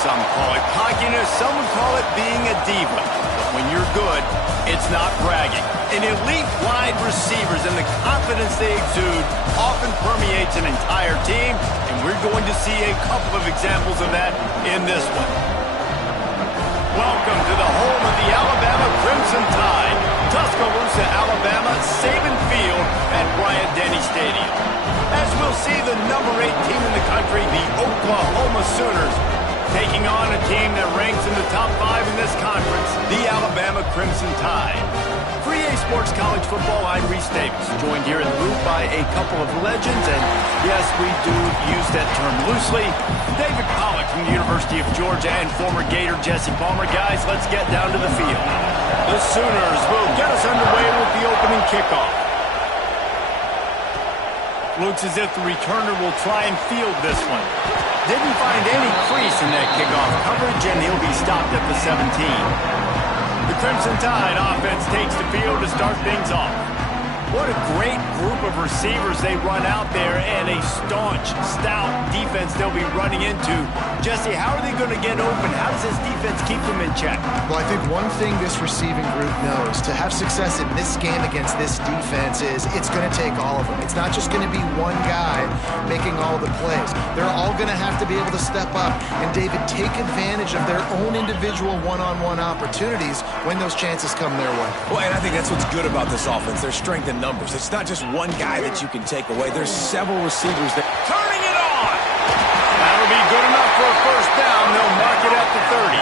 Some call it cockiness, some would call it being a diva. But when you're good, it's not bragging. An elite wide receivers and the confidence they exude often permeates an entire team, and we're going to see a couple of examples of that in this one. Welcome to the home of the Alabama Crimson Tide, Tuscaloosa, Alabama, Saban Field at Bryant-Denny Stadium. As we'll see the number 8 team in the country, the Oklahoma Sooners, taking on a team that ranks in the top 5 in this conference, the Alabama Crimson Tide. For EA Sports College Football, I'm Reese Davis, joined here in the booth by a couple of legends, and yes, we do use that term loosely. David Pollack from the University of Georgia and former Gator Jesse Palmer. Guys, let's get down to the field. The Sooners will get us underway with the opening kickoff. Looks as if the returner will try and field this one. Didn't find any crease in that kickoff coverage, and he'll be stopped at the 17. The Crimson Tide offense takes the field to start things off. What a great group of receivers they run out there, and a staunch, stout defense they'll be running into. Jesse, how are they going to get open? How does this defense keep them in check? Well, I think one thing this receiving group knows to have success in this game against this defense is it's going to take all of them. It's not just going to be one guy making all the plays. They're all going to have to be able to step up and, David, take advantage of their own individual one-on-one opportunities when those chances come their way. Well, and I think that's what's good about this offense. Their strength in numbers. It's not just one guy that you can take away. There's several receivers that... Turning it on! That'll be good enough for a first down. They'll mark it at the 30.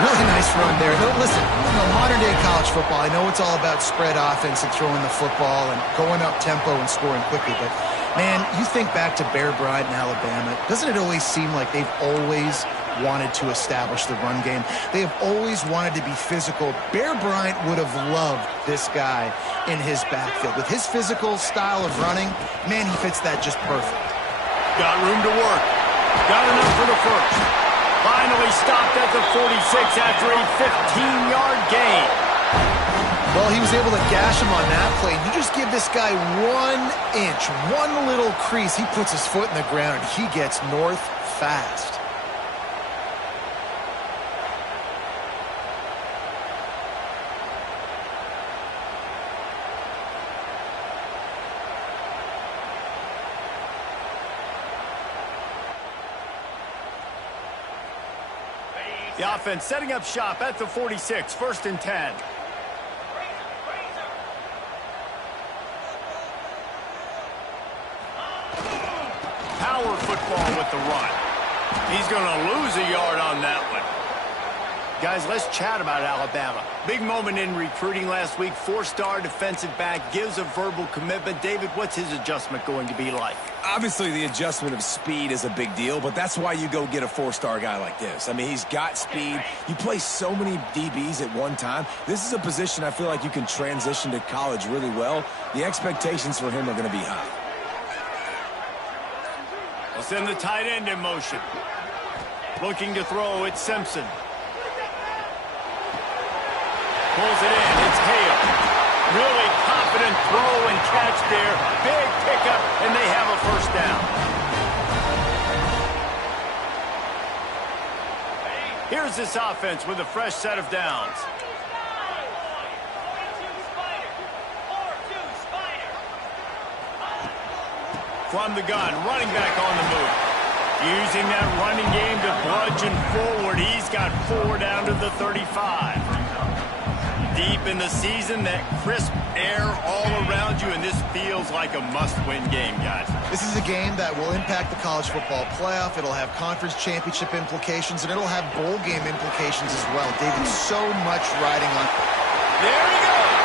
Really nice run there. Listen, modern-day college football, I know it's all about spread offense and throwing the football and going up tempo and scoring quickly, but, man, you think back to Bear Bryant in Alabama, doesn't it always seem like they've always wanted to establish the run game? They have always wanted to be physical. Bear Bryant would have loved this guy in his backfield. With his physical style of running, man, he fits that just perfect. Got room to work. Got enough for the first. Finally stopped at the 46 after a 15-yard gain. Well, he was able to gash him on that play. You just give this guy 1 inch, one little crease, he puts his foot in the ground, and he gets north fast. The offense setting up shop at the 46, 1st and 10. Power football with the run. He's going to lose a yard on that one. Guys, let's chat about Alabama. Big moment in recruiting last week. 4-star defensive back, gives a verbal commitment. David, what's his adjustment going to be like? Obviously, the adjustment of speed is a big deal, but that's why you go get a 4-star guy like this. I mean, he's got speed. You play so many DBs at one time. This is a position I feel like you can transition to college really well. The expectations for him are going to be high. We'll send the tight end in motion. Looking to throw, it's Simpson. Pulls it in, it's Hale. Really confident throw and catch there. Big pickup, and they have a first down. Here's this offense with a fresh set of downs. From the gun, running back on the move. Using that running game to bludgeon forward. He's got 4 down to the 35. Deep in the season, that crisp air all around you, and this feels like a must-win game, guys. This is a game that will impact the college football playoff. It'll have conference championship implications, and it'll have bowl game implications as well. David, so much riding on. There he goes.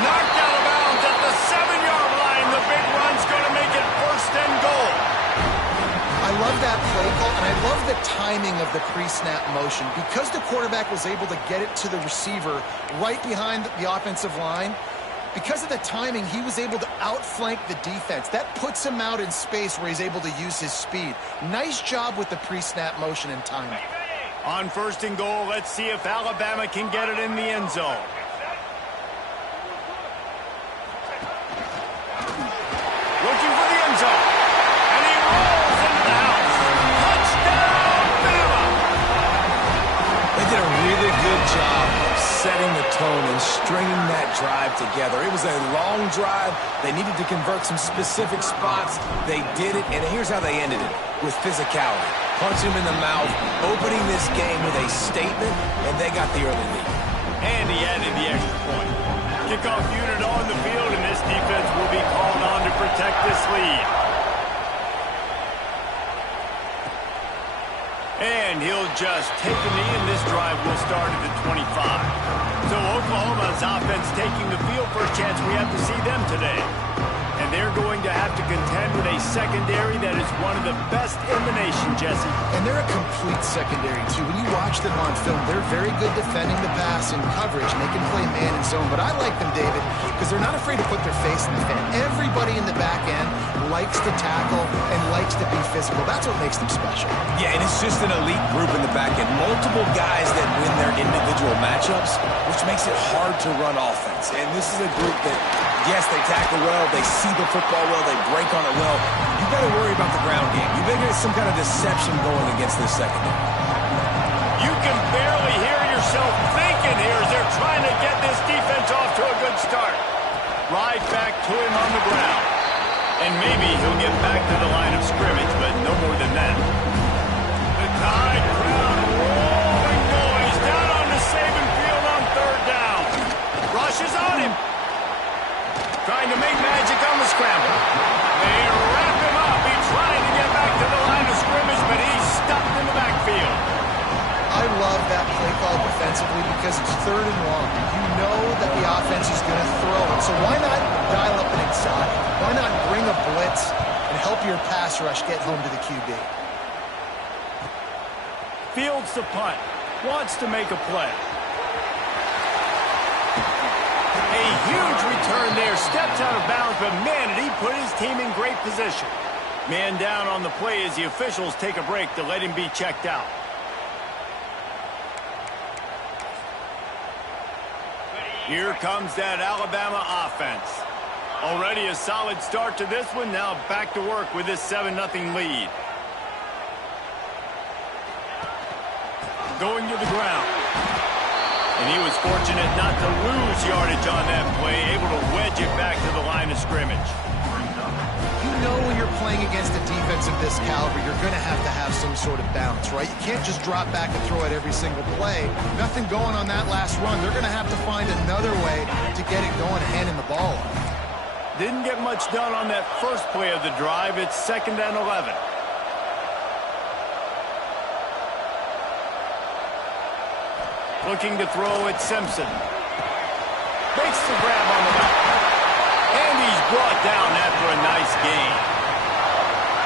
Knocked out of bounds at the 7-yard line. The big run's going to make it 1st and goal. I love that play call, and I love the timing of the pre-snap motion. Because the quarterback was able to get it to the receiver right behind the offensive line, because of the timing, he was able to outflank the defense. That puts him out in space where he's able to use his speed. Nice job with the pre-snap motion and timing. On 1st and goal, let's see if Alabama can get it in the end zone. Looking for the end zone. And he rolls into the house. Touchdown! tone in stringing that drive together. It was a long drive. They needed to convert some specific spots. They did it, and here's how they ended it, with physicality. Punch him in the mouth, opening this game with a statement, and they got the early lead. And he added the extra point. Kickoff unit on the field, and this defense will be called on to protect this lead. And he'll just take a knee, and this drive will start at the 25. So Oklahoma's offense taking the field. First chance we have to see them today. And they're going to have to contend with a secondary that is one of the best in the nation, Jesse. And they're a complete secondary, too. When you watch them on film, they're very good defending the pass and coverage, and they can play man and zone. But I like them, David, because they're not afraid to put their face in the fan. Everybody in the back end likes to tackle and likes to be physical. That's what makes them special. Yeah, and it's just an elite group in the back end. Multiple guys that win their individual matchups, which makes it hard to run offense. And this is a group that, yes, they tackle well, they see the football well, they break on it well. You got to worry about the ground game. You better get some kind of deception going against this secondary. You can barely hear yourself thinking here as they're trying to get this defense off to a good start. Right back to him on the ground. And maybe he'll get back to the line of scrimmage, but no more than that. The Tide crowd rolling noise down on the Saban field on third down. Rushes on him. Trying to make magic on the scramble. They wrap him up. He's trying to get back to the line of scrimmage, but he's stuffed in the backfield. I love that play call defensively because it's third and long. You know that the offense is going to throw it. So why not dial up an exotic? Why not bring a blitz and help your pass rush get home to the QB? Fields the punt. Wants to make a play. A huge return there. Steps out of bounds, but man, did he put his team in great position. Man down on the play as the officials take a break to let him be checked out. Here comes that Alabama offense. Already a solid start to this one. Now back to work with this 7-0 lead. Going to the ground. And he was fortunate not to lose yardage on that play, able to wedge it back to the line of scrimmage. You know when you're playing against a defense of this caliber, you're going to have some sort of balance, right? You can't just drop back and throw it every single play. Nothing going on that last run. They're going to have to find another way to get it going and handing the ball off. Didn't get much done on that first play of the drive. It's 2nd and 11. Looking to throw at Simpson. Makes the grab on the back. And he's brought down after a nice gain.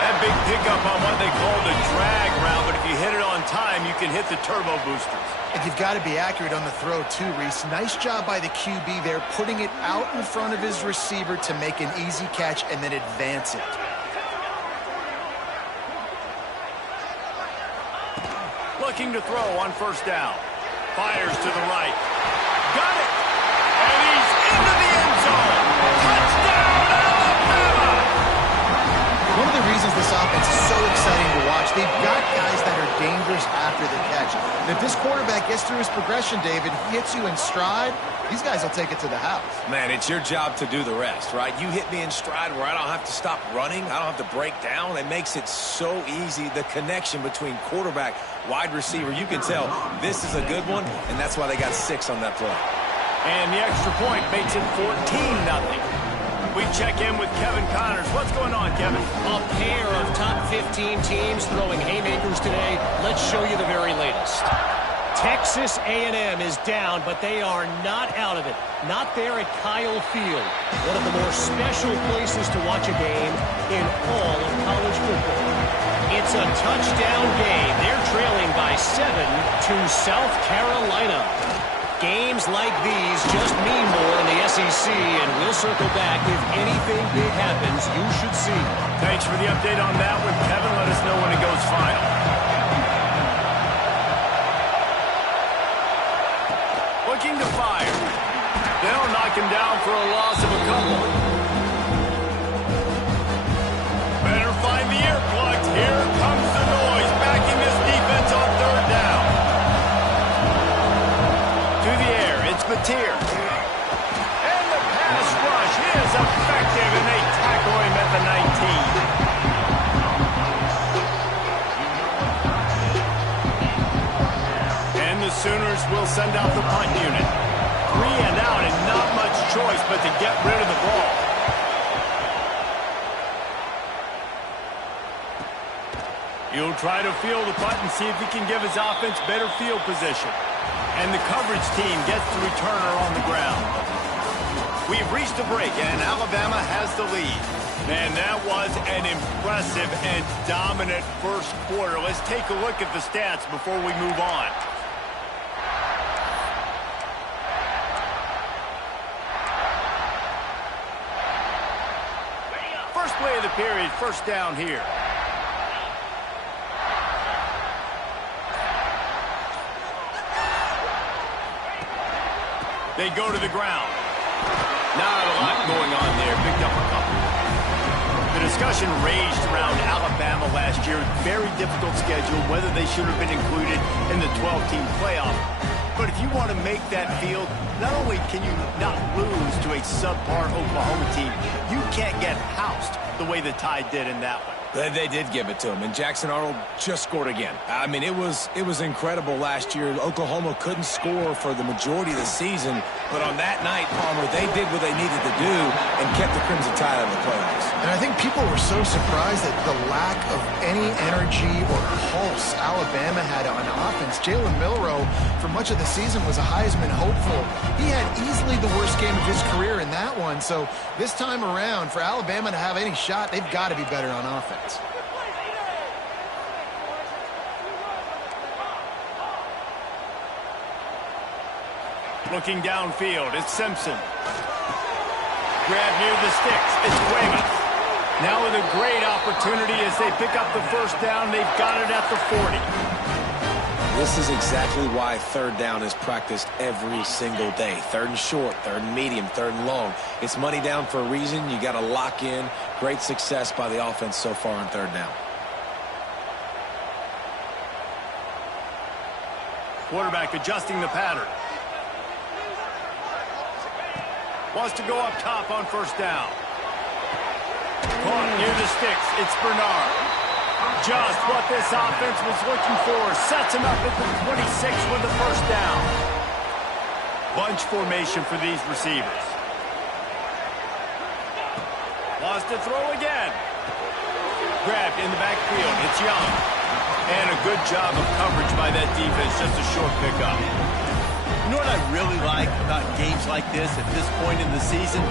That big pickup on what they call the drag route, but if you hit it on time, you can hit the turbo boosters. And you've got to be accurate on the throw too, Reese. Nice job by the QB there, putting it out in front of his receiver to make an easy catch and then advance it. Looking to throw on first down. Fires to the right. Got it! And he's into the end zone! Touchdown, Alabama! One of the reasons this offense is so exciting to watch, they've got guys that are dangerous after the catch. And if this quarterback gets through his progression, David, he hits you in stride, these guys will take it to the house. Man, it's your job to do the rest, right? You hit me in stride where I don't have to stop running. I don't have to break down. It makes it so easy. The connection between quarterback, wide receiver, you can tell this is a good one, and that's why they got 6 on that play. And the extra point makes it 14-0. We check in with Kevin Connors. What's going on, Kevin? A pair of top 15 teams throwing haymakers today. Let's show you the very latest. Texas A&M is down, but they are not out of it. Not there at Kyle Field, one of the more special places to watch a game in all of college football. It's a touchdown game. They're trailing by 7 to South Carolina. Games like these just mean more in the SEC, and we'll circle back. If anything big happens, you should see. Thanks for the update on that one, Kevin. Let us know when it goes final. Looking to fire. They'll knock him down for a loss of a couple. Better find the earplugs. Here comes the noise, backing this defense on third down. To the air, it's profiteer. And the pass rush is effective, and they tackle him at the 19. And the Sooners will send out the punt unit. 3 and out, and not much choice but to get rid of the ball. He'll try to field the punt and see if he can give his offense better field position. And the coverage team gets the returner on the ground. We've reached a break, and Alabama has the lead. Man, that was an impressive and dominant first quarter. Let's take a look at the stats before we move on. First play of the period, first down here. They go to the ground. Not a lot going on there. Picked up a couple. The discussion raged around Alabama last year. Very difficult schedule, whether they should have been included in the 12-team playoff. But if you want to make that field, not only can you not lose to a subpar Oklahoma team, you can't get housed the way the Tide did in that one. They did give it to him, and Jackson Arnold just scored again. I mean, it was incredible last year. Oklahoma couldn't score for the majority of the season, but on that night, Palmer, they did what they needed to do and kept the Crimson Tide out of the playoffs. And I think people were so surprised at the lack of any energy or pulse Alabama had on offense. Jalen Milroe, for much of the season, was a Heisman hopeful. He had easily the worst game of his career in that one, so this time around, for Alabama to have any shot, they've got to be better on offense. Looking downfield, it's Simpson. Grab near the sticks, it's Cuevas. Now with a great opportunity as they pick up the first down, they've got it at the 40. This is exactly why third down is practiced every single day. Third and short, third and medium, third and long. It's money down for a reason. You got to lock in. Great success by the offense so far on third down. Quarterback adjusting the pattern. Wants to go up top on first down. Caught near the sticks. It's Bernard. Just what this offense was looking for. Sets him up at the 26 with the first down. Bunch formation for these receivers. Wants to throw again. Grabbed in the backfield. It's Young. And a good job of coverage by that defense. Just a short pickup. You know what I really like about games like this at this point in the season?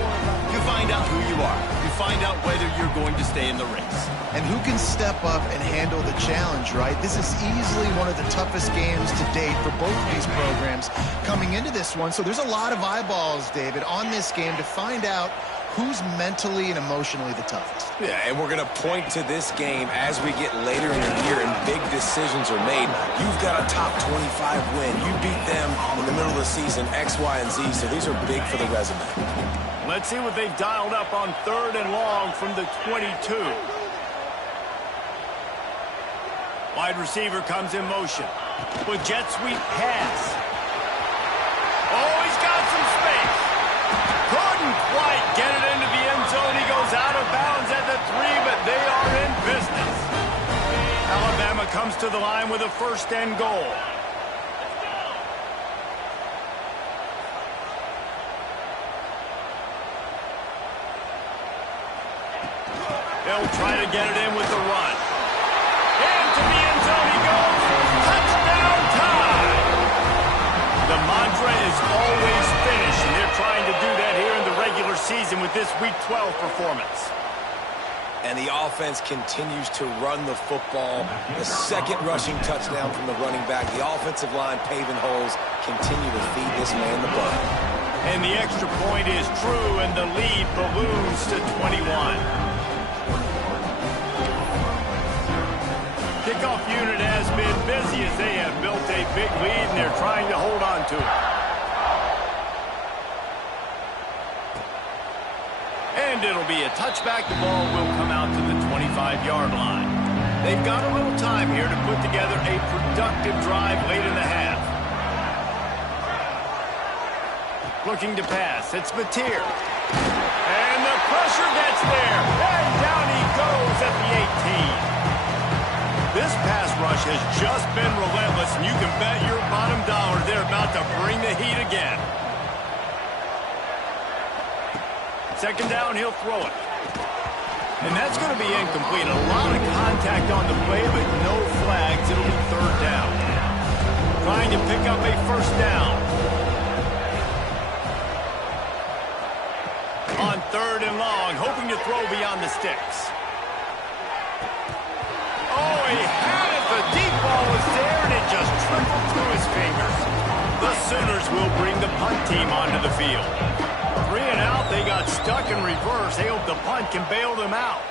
You find out who you are. You find out whether you're going to stay in the race. And who can step up and handle the challenge, right? This is easily one of the toughest games to date for both of these programs coming into this one. So there's a lot of eyeballs, David, on this game to find out who's mentally and emotionally the toughest. Yeah, and we're going to point to this game as we get later in the year and big decisions are made. You've got a top 25 win. You beat them in the middle of the season, X, Y, and Z, so these are big for the resume. Let's see what they've dialed up on third and long from the 22. Wide receiver comes in motion with jet sweep pass. Oh, he's got some space. Couldn't quite get it into the end zone. He goes out of bounds at the 3, but they are in business. Alabama comes to the line with a first and goal. They'll try to get it in with the run. Into the end zone he goes. Touchdown time! The mantra is always finish, and they're trying to do that here in the regular season with this Week 12 performance. And the offense continues to run the football. The second rushing touchdown from the running back. The offensive line paving holes continue to feed this man the ball. And the extra point is true, and the lead balloons to 21. Kickoff unit has been busy as they have built a big lead, and they're trying to hold on to it. And it'll be a touchback. The ball will come out to the 25-yard line. They've got a little time here to put together a productive drive late in the half. Looking to pass. It's Mateer. And the pressure gets there. And down he goes at the 18. This pass rush has just been relentless, and you can bet your bottom dollar they're about to bring the heat again. Second down, he'll throw it. And that's going to be incomplete. A lot of contact on the play, but no flags. It'll be third down. Trying to pick up a first down. On third and long, hoping to throw beyond the sticks. Oh, he had it. The deep ball was there, and it just trickled through his fingers. The Sooners will bring the punt team onto the field. 3 and out, they got stuck in reverse. They hope the punt can bail them out.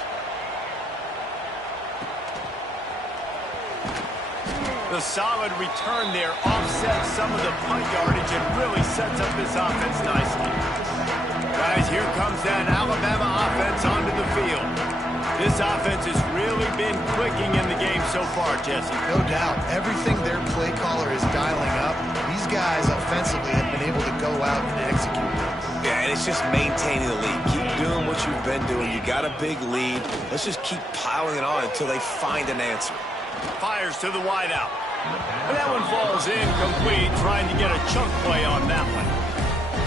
The solid return there offsets some of the punt yardage and really sets up this offense nicely. Guys, here comes that Alabama offense onto the field. This offense has really been clicking in the game so far, Jesse. No doubt. Everything their play caller is dialing up, these guys offensively have been able to go out and execute. Yeah, and it's just maintaining the lead. Keep doing what you've been doing. You got a big lead. Let's just keep piling it on until they find an answer. Fires to the wideout. And that one falls incomplete, trying to get a chunk play on that one.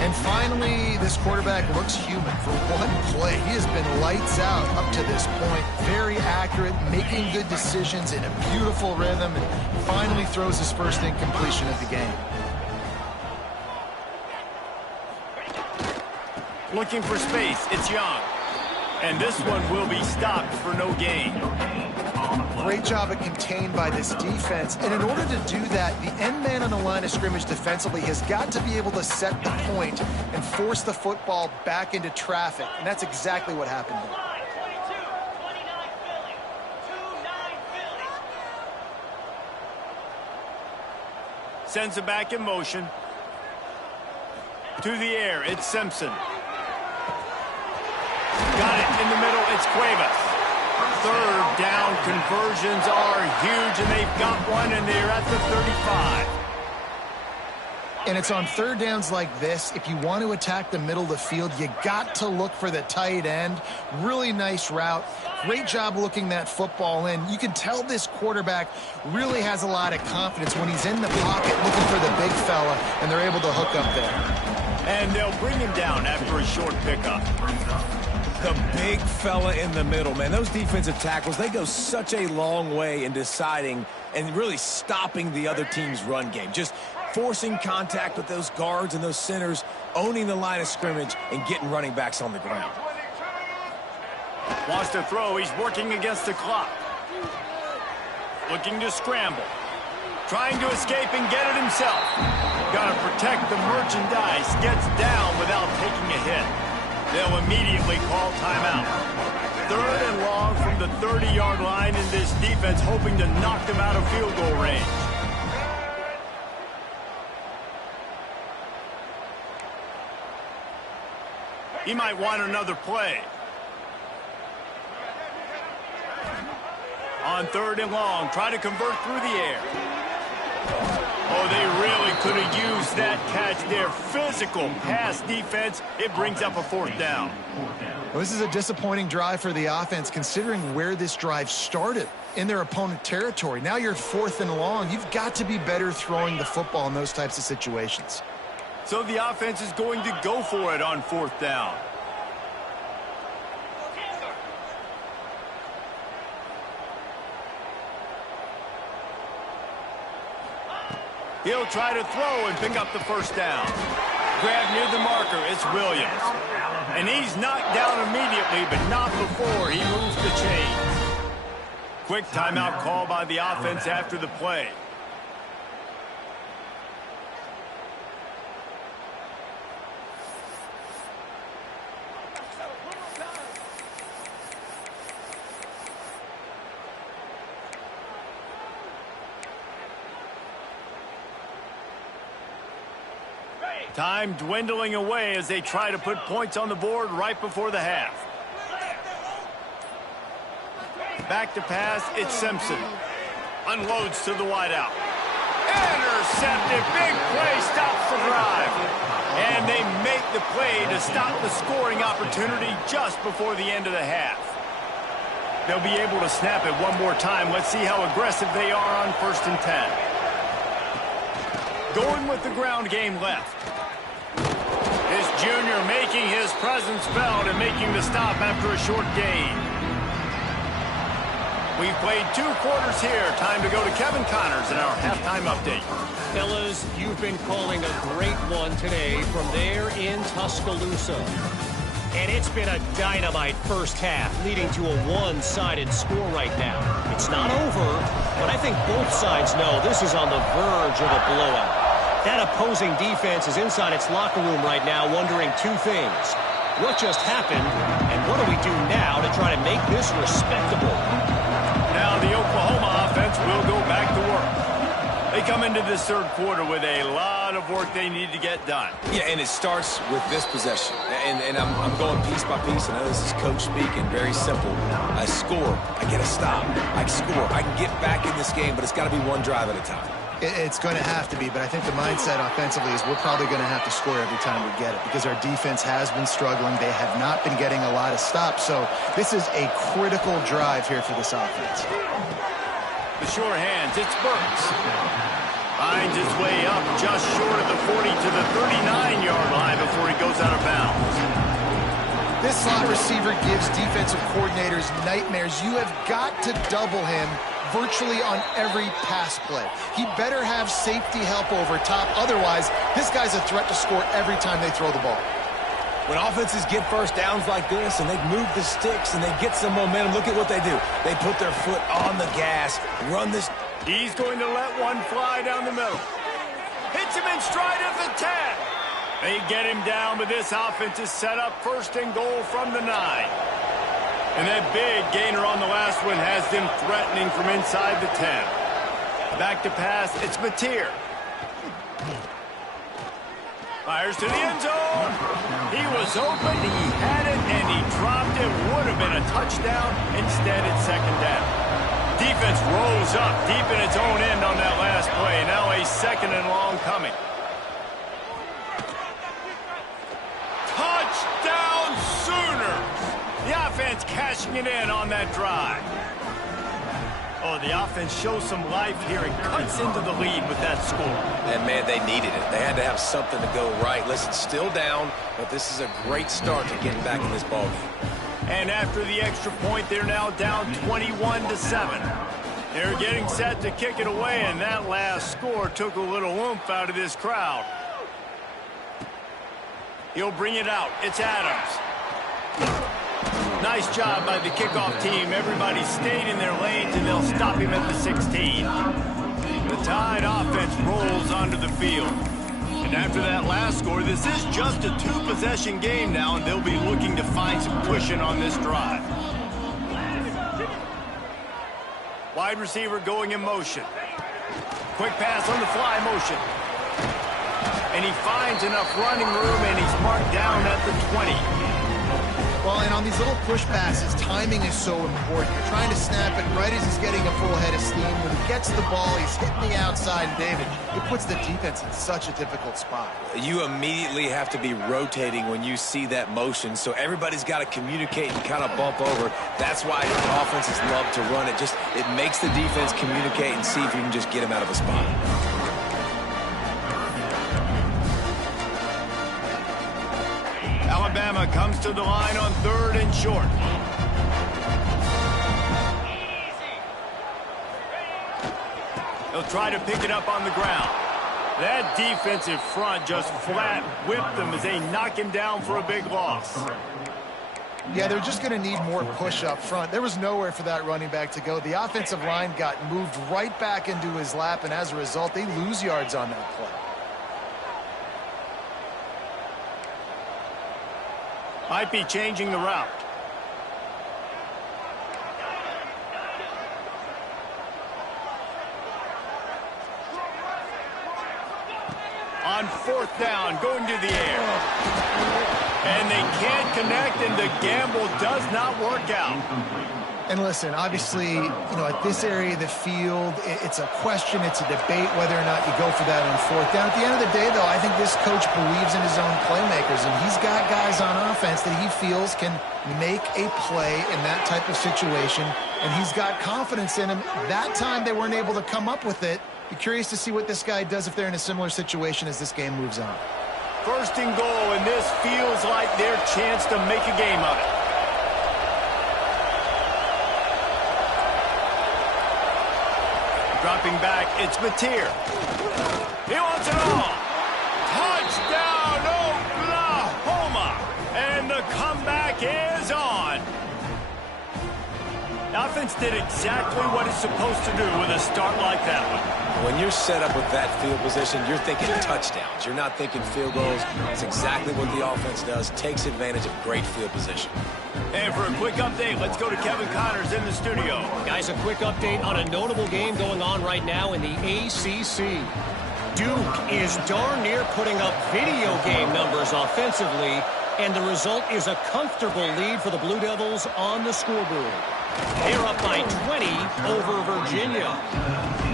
And finally, this quarterback looks human. For one play, he has been lights out up to this point. Very accurate, making good decisions in a beautiful rhythm, and finally throws his first incompletion of the game. Looking for space, it's Young. And this one will be stopped for no gain. Great job at contained by this defense. And in order to do that, the end man on the line of scrimmage defensively has got to be able to set the point and force the football back into traffic. And that's exactly what happened there. Sends it back in motion. To the air, it's Simpson. Got it in the middle, it's Cuevas. Third down conversions are huge, and they've got one, and they're at the 35. And it's on third downs like this, if you want to attack the middle of the field, you got to look for the tight end. Really nice route. Great job looking that football in. You can tell this quarterback really has a lot of confidence when he's in the pocket looking for the big fella, and they're able to hook up there. And they'll bring him down after a short pickup. The big fella in the middle, man. Those defensive tackles, they go such a long way in deciding and really stopping the other team's run game. Just forcing contact with those guards and those centers, owning the line of scrimmage, and getting running backs on the ground. Wants to throw. He's working against the clock. Looking to scramble. Trying to escape and get it himself. Got to protect the merchandise. Gets down without taking a hit. They'll immediately call timeout. Third and long from the 30-yard line, in this defense hoping to knock them out of field goal range. He might want another play. On third and long, try to convert through the air. Oh, they really could have used that catch there. Physical pass defense. It brings up a fourth down. Well, this is a disappointing drive for the offense, considering where this drive started in their opponent territory. Now you're fourth and long. You've got to be better throwing the football in those types of situations. So the offense is going to go for it on fourth down. He'll try to throw and pick up the first down. Grab near the marker, it's Williams. And he's knocked down immediately, but not before he moves the chains. Quick timeout call by the offense after the play. Time dwindling away as they try to put points on the board right before the half. Back to pass, it's Simpson. Unloads to the wideout. Intercepted, big play, stops the drive. And they stop the scoring opportunity just before the end of the half. They'll be able to snap it one more time. Let's see how aggressive they are on 1st and 10. Going with the ground game left. This junior making his presence felt and making the stop after a short gain. We've played 2 quarters here. Time to go to Kevin Connors in our halftime update. Fellas, you've been calling a great one today from there in Tuscaloosa. And it's been a dynamite first half, leading to a one-sided score right now. It's not over, but I think both sides know this is on the verge of a blowout. That opposing defense is inside its locker room right now wondering 2 things. What just happened, and what do we do now to try to make this respectable? Now the Oklahoma offense will go back to work. They come into this 3rd quarter with a lot of work they need to get done. Yeah, and it starts with this possession. And I'm going piece by piece. I know this is coach speaking, very simple. I score, I get a stop, I score. I can get back in this game, but it's got to be one drive at a time. It's going to have to be, but I think the mindset offensively is we're probably going to have to score every time we get it because our defense has been struggling. They have not been getting a lot of stops, so this is a critical drive here for this offense. The sure hands, it's Burks. Finds his way up just short of the 40 to the 39-yard line before he goes out of bounds. This slot receiver gives defensive coordinators nightmares. You have got to double him virtually on every pass play. He better have safety help over top. Otherwise, this guy's a threat to score every time they throw the ball. When offenses get first downs like this and they move the sticks and they get some momentum, look at what they do. They put their foot on the gas, run this. He's going to let one fly down the middle. Hits him in stride at the 10. They get him down, but this offense is set up 1st and goal from the 9. And that big gainer on the last one has them threatening from inside the 10. Back to pass, it's Mateer. Fires to the end zone. He was open, he had it, and he dropped it. Would have been a touchdown. Instead, it's 2nd down. Defense rolls up deep in its own end on that last play. Now a 2nd and long coming. Touchdown Sooners! The offense cashing it in on that drive. Oh, the offense shows some life here and cuts into the lead with that score. And, man, they needed it. They had to have something to go right. Listen, still down, but this is a great start to getting back in this ballgame. And after the extra point, they're now down 21-7. They're getting set to kick it away, and that last score took a little oomph out of this crowd. He'll bring it out. It's Adams. Nice job by the kickoff team. Everybody stayed in their lanes, and they'll stop him at the 16. The Tide offense rolls onto the field. And after that last score, this is just a 2-possession game now, and they'll be looking to find some cushion on this drive. Wide receiver going in motion. Quick pass on the fly motion. And he finds enough running room, and he's marked down at the 20. Well, and on these little push passes, timing is so important. You're trying to snap it right as he's getting a full head of steam. When he gets the ball, he's hitting the outside, David. It puts the defense in such a difficult spot. You immediately have to be rotating when you see that motion, so everybody's got to communicate and kind of bump over. That's why offenses love to run it. It makes the defense communicate and see if you can just get him out of a spot. Alabama comes to the line on 3rd and short. They'll try to pick it up on the ground. That defensive front just flat whipped them as they knock him down for a big loss. Yeah, they're just going to need more push up front. There was nowhere for that running back to go. The offensive line got moved right back into his lap, and as a result, they lose yards on that play. Might be changing the route. On 4th down, going to the air. And they can't connect, and the gamble does not work out. And listen, obviously, at this area of the field, it's a question, it's a debate whether or not you go for that on fourth down. At the end of the day, though, I think this coach believes in his own playmakers, and he's got guys on offense that he feels can make a play in that type of situation, and he's got confidence in him. That time they weren't able to come up with it. Be curious to see what this guy does if they're in a similar situation as this game moves on. First and goal, and this feels like their chance to make a game of it. Dropping back, it's Mateer. He wants it all. Touchdown, Oklahoma. And the comeback is on. The offense did exactly what it's supposed to do with a start like that one. When you're set up with that field position, you're thinking touchdowns. You're not thinking field goals. That's exactly what the offense does. Takes advantage of great field position. And for a quick update, let's go to Kevin Connors in the studio. Guys, a quick update on a notable game going on right now in the ACC. Duke is darn near putting up video game numbers offensively, and the result is a comfortable lead for the Blue Devils on the scoreboard. They're up by 20 over Virginia.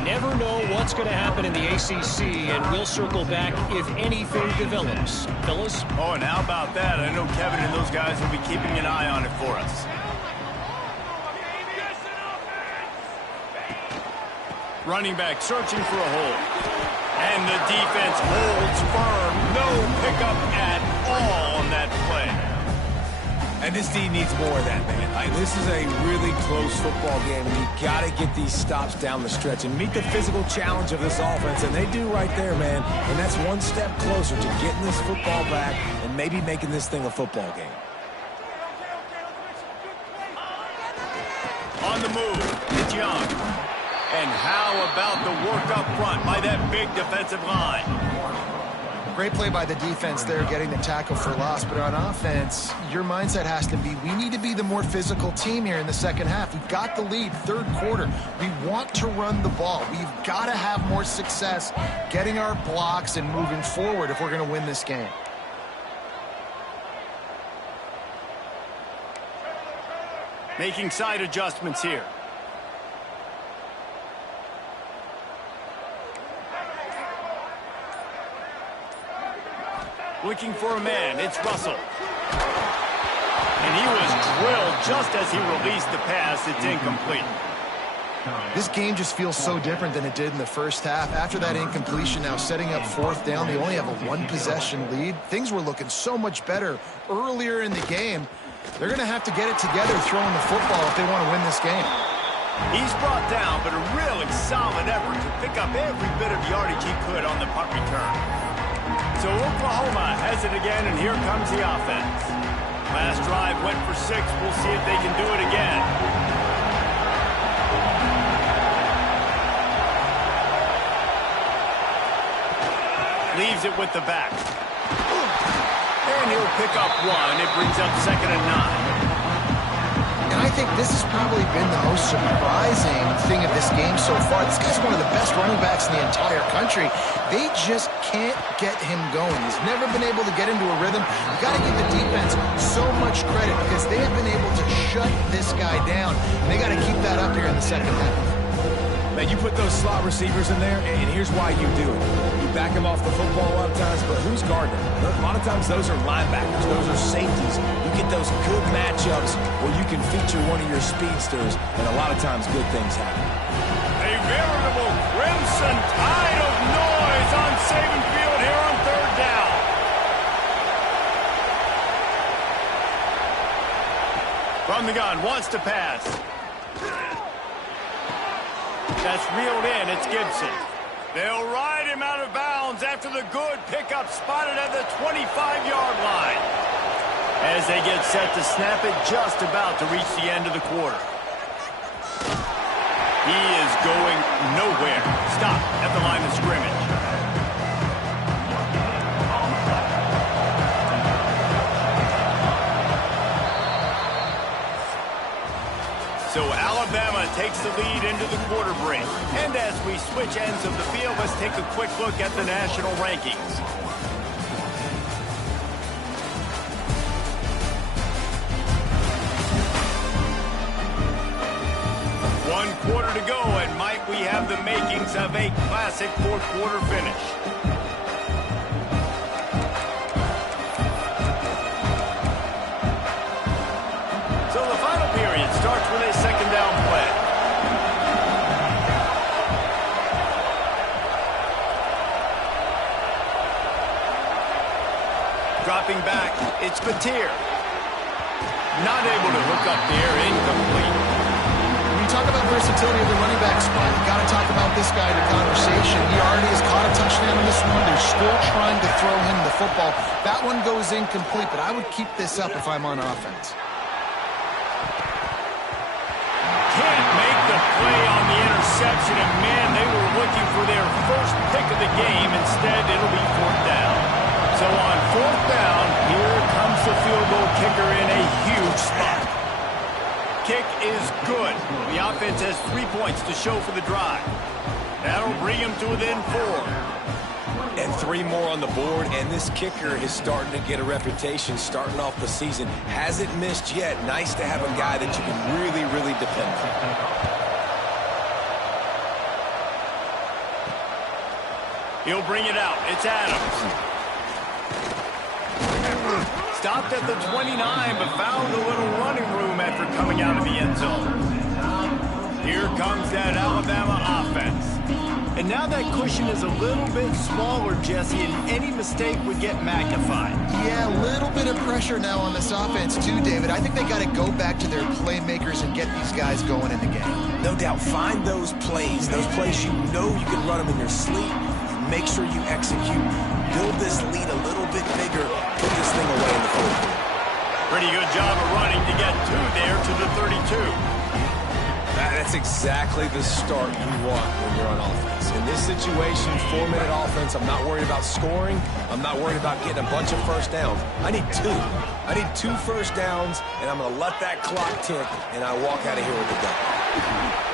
Never know what's going to happen in the ACC, and we'll circle back if anything develops. Fellas? Oh, and how about that? I know Kevin and those guys will be keeping an eye on it for us. Running back searching for a hole. And the defense holds firm. No pickup at all on that play. And this team needs more of that, man. This is a really close football game, and you got to get these stops down the stretch and meet the physical challenge of this offense, and they do right there, man. And that's one step closer to getting this football back and maybe making this thing a football game. On the move, it's Young. And how about the work up front by that big defensive line? Great play by the defense there, getting the tackle for loss. But on offense, your mindset has to be, we need to be the more physical team here in the second half. We've got the lead, third quarter. We want to run the ball. We've got to have more success getting our blocks and moving forward if we're going to win this game. Making side adjustments here. Looking for a man, it's Russell. And he was drilled just as he released the pass. It's incomplete. This game just feels so different than it did in the first half. After that incompletion, now setting up fourth down, they only have a one-possession lead. Things were looking so much better earlier in the game. They're going to have to get it together throwing the football if they want to win this game. He's brought down, but a really solid effort to pick up every bit of yardage he could on the punt return. So Oklahoma has it again, and here comes the offense. Last drive went for 6. We'll see if they can do it again. Leaves it with the back. And he'll pick up 1. It brings up 2nd and 9. And I think this has probably been the most surprising thing of this game so far. This guy's one of the best running backs in the entire country. They just can't get him going. He's never been able to get into a rhythm. You've got to give the defense so much credit because they have been able to shut this guy down. And they got to keep that up here in the second half. Man, you put those slot receivers in there, and here's why you do it. You back them off the football a lot of times, but who's guarding them? A lot of times those are linebackers. Those are safeties. You get those good matchups where you can feature one of your speedsters, and a lot of times good things happen. A veritable crimson tide of noise on Saban Field here on third down. From the gun, wants to pass. That's reeled in. It's Gibson. They'll ride him out of bounds after the good pickup spotted at the 25-yard line. As they get set to snap it, just about to reach the end of the quarter. He is going nowhere. Stop at the line of scrimmage. So Alabama takes the lead into the quarter break. And as we switch ends of the field, let's take a quick look at the national rankings. Seahawks have a classic fourth-quarter finish. So the final period starts with a second down play. Dropping back, it's Batir. Not able to hook up there, incomplete. When you talk about versatility of the running back spot, you got to talk about this guy in the conversation. He already has caught a touchdown on this one. They're still trying to throw him the football. That one goes incomplete, but I would keep this up if I'm on offense. Can't make the play on the interception, and man, they were looking for their first pick of the game. Instead, it'll be fourth down. So on fourth down, here comes the field goal kicker in a huge spot. Kick is good. The offense has 3 points to show for the drive. That'll bring him to within 4. And 3 more on the board, and this kicker is starting to get a reputation starting off the season. Hasn't missed yet. Nice to have a guy that you can really, really depend on. He'll bring it out. It's Adams. Stopped at the 29, but found a little running room after coming out of the end zone. Here comes that Alabama offense. And now that cushion is a little bit smaller, Jesse, and any mistake would get magnified. Yeah, a little bit of pressure now on this offense too, David. I think they got to go back to their playmakers and get these guys going in the game. No doubt. Find those plays you know you can run them in your sleep. Make sure you execute. Build this lead a little bit bigger. Put this thing away in the fourth quarter. Pretty good job of running to get 2 there to the 32. That's exactly the start you want when you're on offense. In this situation, 4-minute offense, I'm not worried about scoring. I'm not worried about getting a bunch of first downs. I need 2. I need 2 first downs, and I'm going to let that clock tick, and I walk out of here with a dub.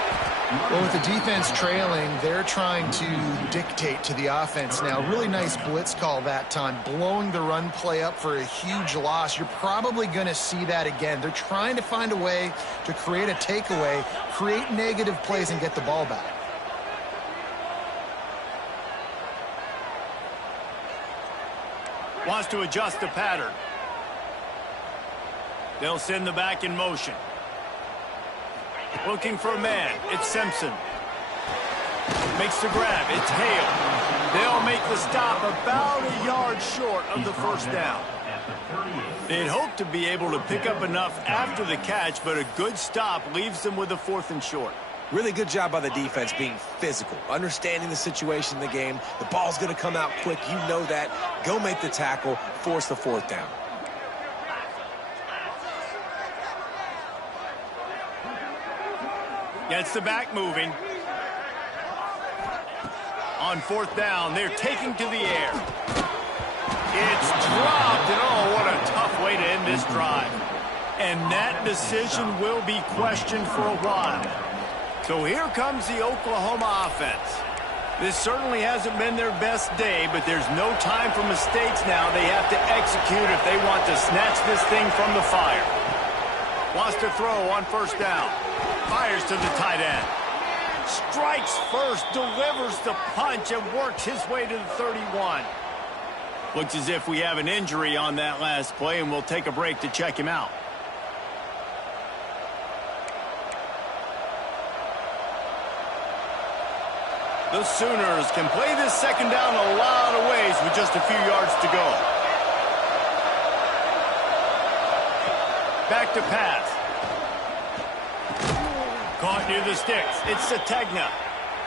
Well, with the defense trailing, they're trying to dictate to the offense now. Really nice blitz call that time, blowing the run play up for a huge loss. You're probably going to see that again. They're trying to find a way to create a takeaway, create negative plays, and get the ball back. Wants to adjust the pattern. They'll send the back in motion. Looking for a man. It's Simpson. Makes the grab. It's Hale. They'll make the stop about a yard short of the first down. They'd hope to be able to pick up enough after the catch, but a good stop leaves them with a 4th and short. Really good job by the defense being physical, understanding the situation in the game. The ball's going to come out quick. You know that. Go make the tackle, force the 4th down. Gets the back moving. On 4th down, they're taking to the air. It's dropped, and oh, what a tough way to end this drive. And that decision will be questioned for a while. So here comes the Oklahoma offense. This certainly hasn't been their best day, but there's no time for mistakes now. They have to execute if they want to snatch this thing from the fire. Wants to throw on 1st down. Fires to the tight end. Strikes first, delivers the punch, and works his way to the 31. Looks as if we have an injury on that last play, and we'll take a break to check him out. The Sooners can play this second down a lot of ways with just a few yards to go. Back to pass. Caught near the sticks. It's Sategna.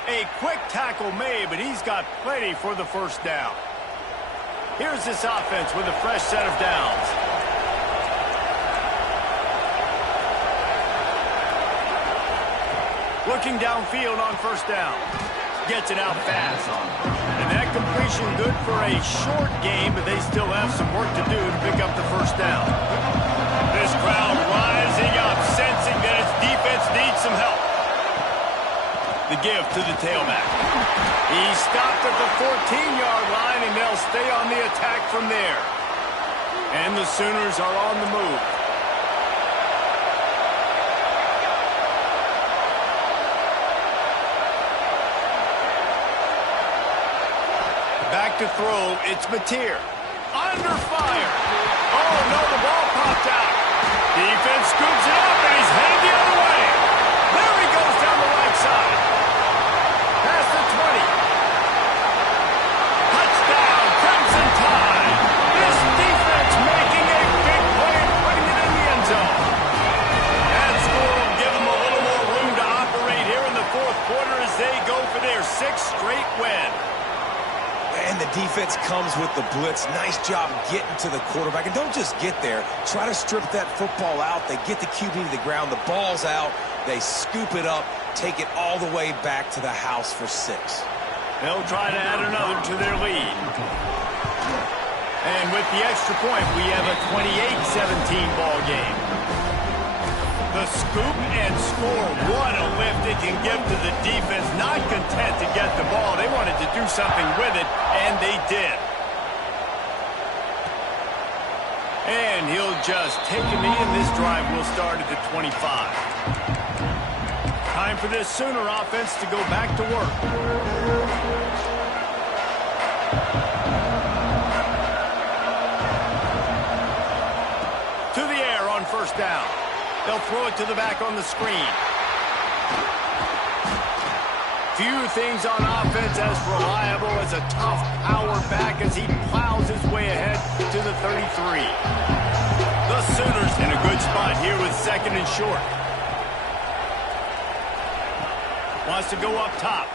A quick tackle made, but he's got plenty for the first down. Here's this offense with a fresh set of downs. Looking downfield on 1st down. Gets it out fast. And that completion good for a short game, but they still have some work to do to pick up the first down. This crowd rising up, sensing that its defense needs some help. The give to the tailback. He stopped at the 14-yard line, and they'll stay on the attack from there. And the Sooners are on the move. to throw. It's Mateer. Under fire. Oh, no, the ball popped out. Defense scoops it up, and he's headed the other way. There he goes down the right side. Past the 20. Touchdown, Crimson Tide. This defense making a big play and putting it in the end zone. That score will give them a little more room to operate here in the fourth quarter as they go for their 6th straight win. And the defense comes with the blitz. Nice job getting to the quarterback. And don't just get there. Try to strip that football out. They get the QB to the ground. The ball's out. They scoop it up, take it all the way back to the house for 6. They'll try to add another to their lead. And with the extra point, we have a 28-17 ball game. The scoop and score. What a lift it can give to the defense. Not content to get the ball. They wanted to do something with it, and they did. And he'll just take a knee, and this drive will start at the 25. Time for this Sooner offense to go back to work. To the air on first down. They'll throw it to the back on the screen. Few things on offense as reliable as a tough power back as he plows his way ahead to the 33. The Sooners in a good spot here with 2nd and short. Wants to go up top.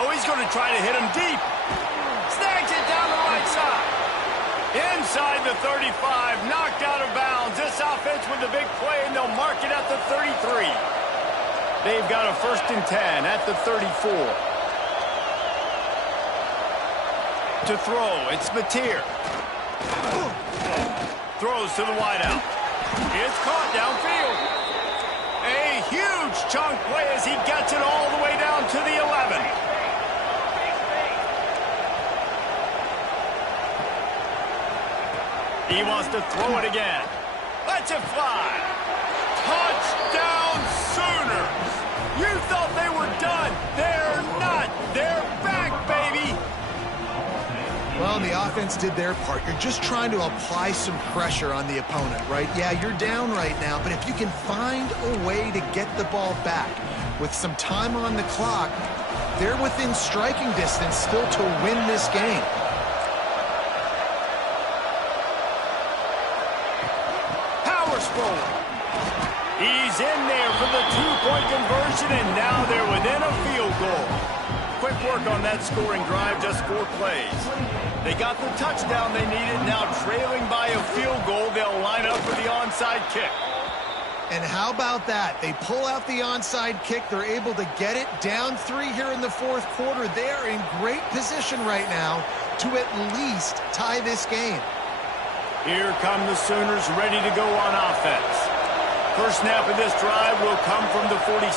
Oh, he's going to try to hit him deep. Snags it down the right side. Inside the 35, knocked out of bounds. This offense with a big play, and they'll mark it at the 33. They've got a 1st and 10 at the 34. To throw, it's Mateer. Throws to the wideout. It's caught downfield. A huge chunk play as he gets it all the way down to the 11. He wants to throw it again. Lets it fly. Touchdown, Sooners. You thought they were done. They're not. They're back, baby. Well, the offense did their part. You're just trying to apply some pressure on the opponent, right? Yeah, you're down right now, but if you can find a way to get the ball back with some time on the clock, they're within striking distance still to win this game. He's in there for the 2-point conversion, and now they're within a field goal. Quick work on that scoring drive, just 4 plays. They got the touchdown they needed, now trailing by a field goal. They'll line up for the onside kick. And how about that? They pull out the onside kick. They're able to get it down 3 here in the fourth quarter. They're in great position right now to at least tie this game. Here come the Sooners ready to go on offense. First snap of this drive will come from the 46.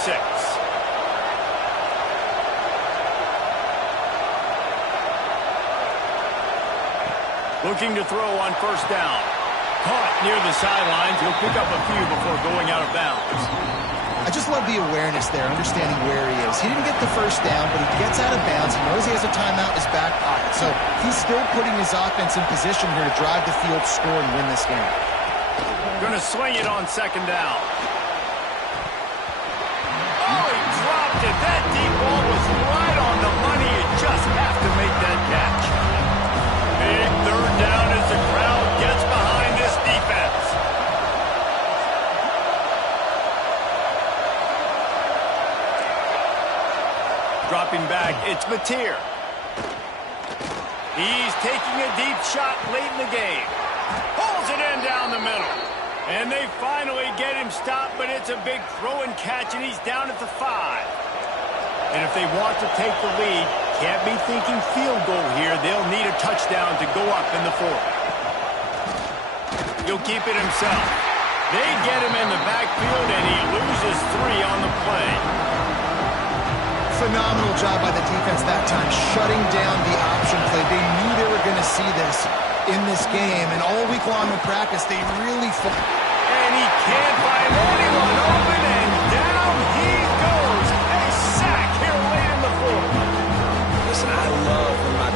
Looking to throw on first down. Caught near the sidelines. He'll pick up a few before going out of bounds. I just love the awareness there, understanding where he is. He didn't get the first down, but he gets out of bounds. He knows he has a timeout in his back pocket. So he's still putting his offense in position here to drive the field, score, and win this game. Going to swing it on second down. Oh, he dropped it. That deep ball was right on the money. You just have to make that catch. Big third down as the crowd gets behind this defense. Dropping back, it's Mateer. He's taking a deep shot late in the game. Pulls it in down the middle. And they finally get him stopped, but it's a big throw and catch, and he's down at the 5. And if they want to take the lead, can't be thinking field goal here. They'll need a touchdown to go up in the 4th. He'll keep it himself. They get him in the backfield, and he loses 3 on the play. Phenomenal job by the defense that time, shutting down the option play. They knew they were going to see this in this game, and all week long in practice, they really... And he can't find anyone open, and down he goes. A sack here late in the 4th. Listen, I love when my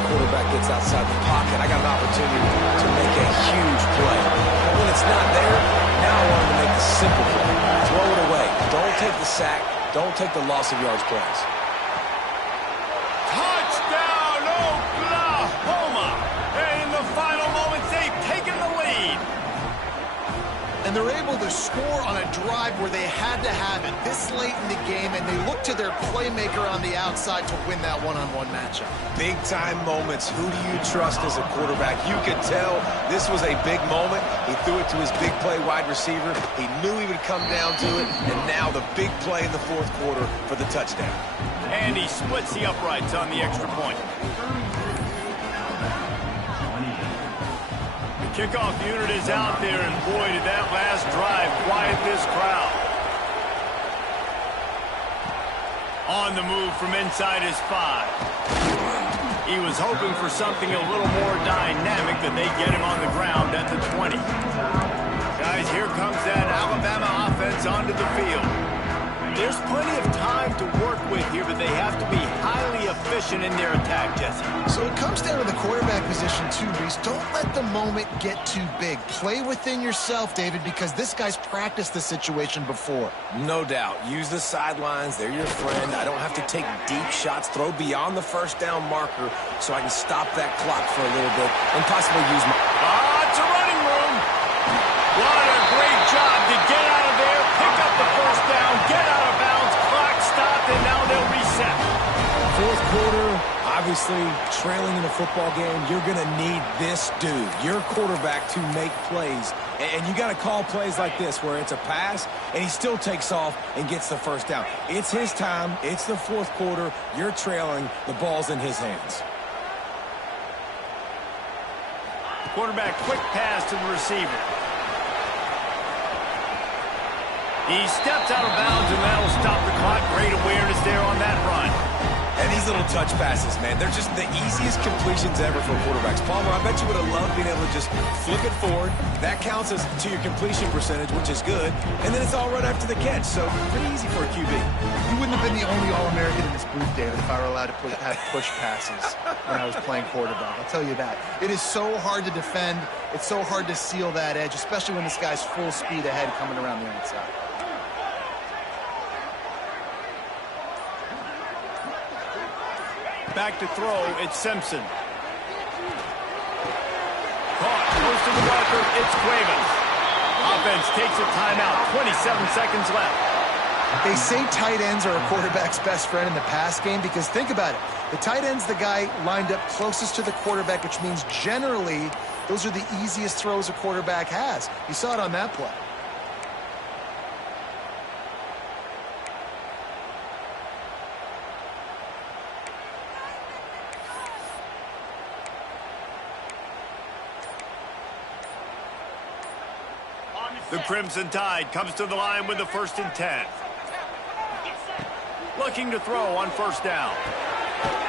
and I got an opportunity to make a huge play. But when it's not there, now I want him to make the simple play. Throw it away. Don't take the sack. Don't take the loss of yards plays. Touchdown, Oklahoma! In the final moments, they've taken the lead. And they're able to score on a drive where they had to have it this late in the game, and they look to their playmaker on the outside to win that one-on-one matchup. Big-time moments. Who do you trust as a quarterback? You could tell this was a big moment. He threw it to his big play wide receiver. He knew he would come down to it, and now the big play in the fourth quarter for the touchdown. And he splits the uprights on the extra point. Kickoff unit is out there, and boy, did that last drive quiet this crowd. On the move from inside his 5. He was hoping for something a little more dynamic, that they get him on the ground at the 20. Guys, here comes that Alabama offense onto the field. There's plenty of time to work with here, but they have to be highly efficient in their attack, Jesse. So it comes down to the quarterback position too, Reese. Don't let the moment get too big. Play within yourself, David, because this guy's practiced the situation before. No doubt. Use the sidelines. They're your friend. I don't have to take deep shots. Throw beyond the first down marker so I can stop that clock for a little bit and possibly use my... It's a running room. What a great job to get out of there, pick up the first down, get out of bounds, clock stopped, and now they'll reset. Fourth quarter, obviously trailing in a football game, you're going to need this dude, your quarterback, to make plays. And you got to call plays like this where it's a pass and he still takes off and gets the first down. It's his time. It's the fourth quarter. You're trailing. The ball's in his hands. Quarterback quick pass to the receiver. He steps out of bounds, and that'll stop the clock. Great awareness there on that run. And these little touch passes, man, they're just the easiest completions ever for quarterbacks. Palmer, I bet you would have loved being able to just flip it forward. That counts as to your completion percentage, which is good. And then it's all right after the catch, so pretty easy for a QB. You wouldn't have been the only All-American in this booth, David, if I were allowed to have push passes when I was playing quarterback. I'll tell you that. It is so hard to defend. It's so hard to seal that edge, especially when this guy's full speed ahead coming around the outside. Back to throw, it's Simpson. Caught, close to the marker, it's Cuevas. Offense takes a timeout, 27 seconds left. They say tight ends are a quarterback's best friend in the pass game because think about it. The tight end's the guy lined up closest to the quarterback, which means generally those are the easiest throws a quarterback has. You saw it on that play. The Crimson Tide comes to the line with the 1st and 10. Looking to throw on first down.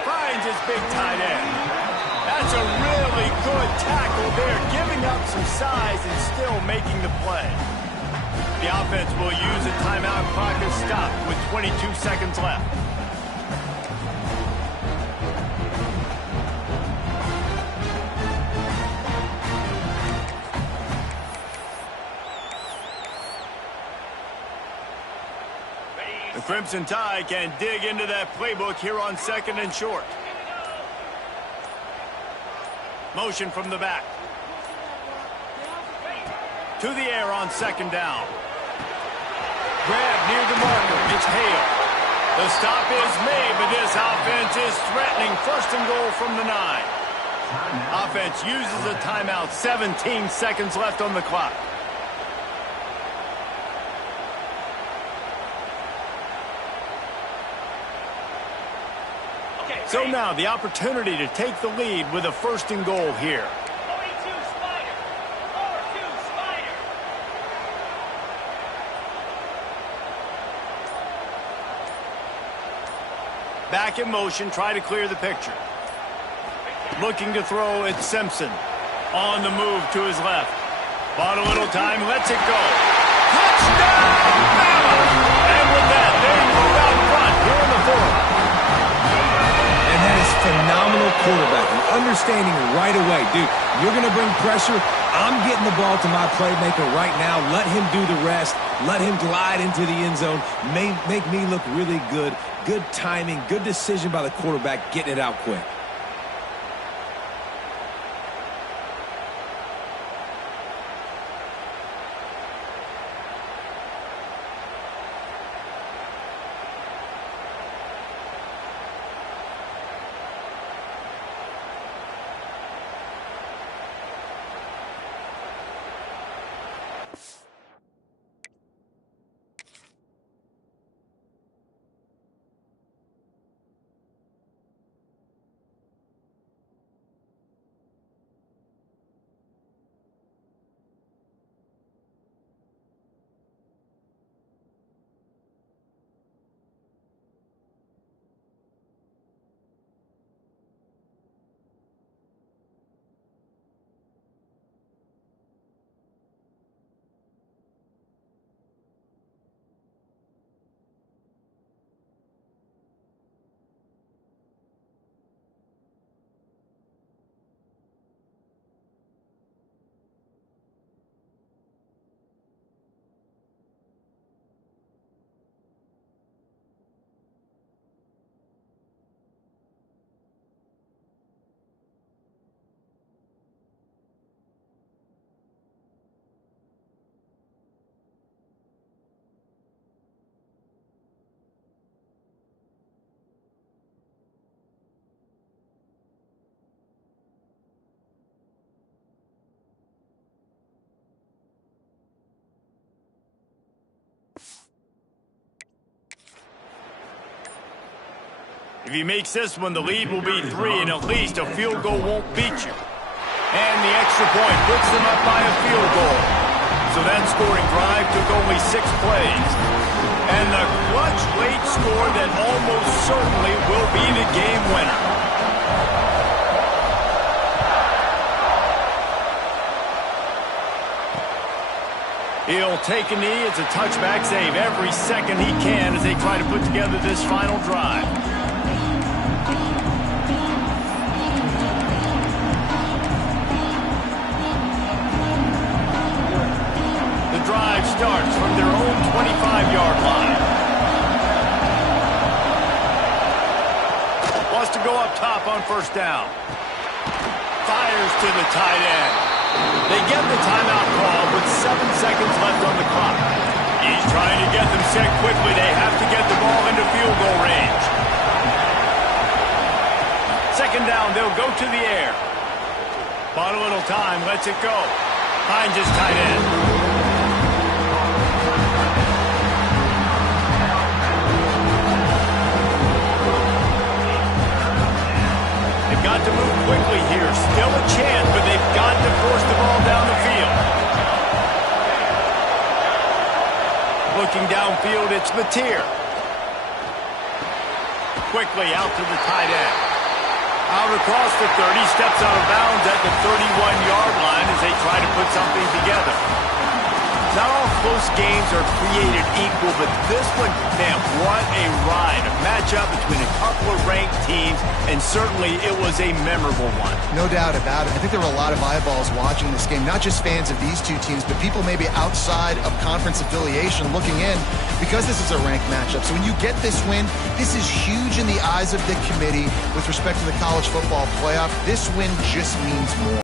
Finds his big tight end. That's a really good tackle there, giving up some size and still making the play. The offense will use a timeout. Clock is stopped with 22 seconds left. The Crimson Tide can dig into that playbook here on 2nd and short. Motion from the back. To the air on 2nd down. Grab near the marker. It's Hale. The stop is made, but this offense is threatening 1st and goal from the 9. Offense uses a timeout. 17 seconds left on the clock. So now the opportunity to take the lead with a 1st and goal here. Back in motion, try to clear the picture. Looking to throw, it's Simpson. On the move to his left. Bought a little time, lets it go. Touchdown, Bama! And with that, they move out front here in the 4th. That is phenomenal quarterback and understanding right away, dude, you're going to bring pressure. I'm getting the ball to my playmaker right now. Let him do the rest. Let him glide into the end zone. Make me look really good. Good timing, good decision by the quarterback, getting it out quick. If he makes this one, the lead will be 3, and at least a field goal won't beat you. And the extra point puts them up by a field goal. So that scoring drive took only 6 plays. And the clutch late score that almost certainly will be the game winner. He'll take a knee. It's a touchback save every second he can as they try to put together this final drive. Drive starts from their own 25-yard line. Wants to go up top on first down. Fires to the tight end. They get the timeout call with 7 seconds left on the clock. He's trying to get them set quickly. They have to get the ball into field goal range. Second down, they'll go to the air. Bought a little time, lets it go. Finds his tight end. Got to move quickly here. Still a chance, but they've got to force the ball down the field. Looking downfield, it's Mateer. Quickly out to the tight end. Out across the 30, steps out of bounds at the 31-yard line as they try to put something together. Not all close games are created equal, but this one, man, what a ride. A matchup between a couple of ranked teams, and certainly it was a memorable one. No doubt about it. I think there were a lot of eyeballs watching this game, not just fans of these two teams, but people maybe outside of conference affiliation looking in because this is a ranked matchup. So when you get this win, this is huge in the eyes of the committee with respect to the college football playoff. This win just means more.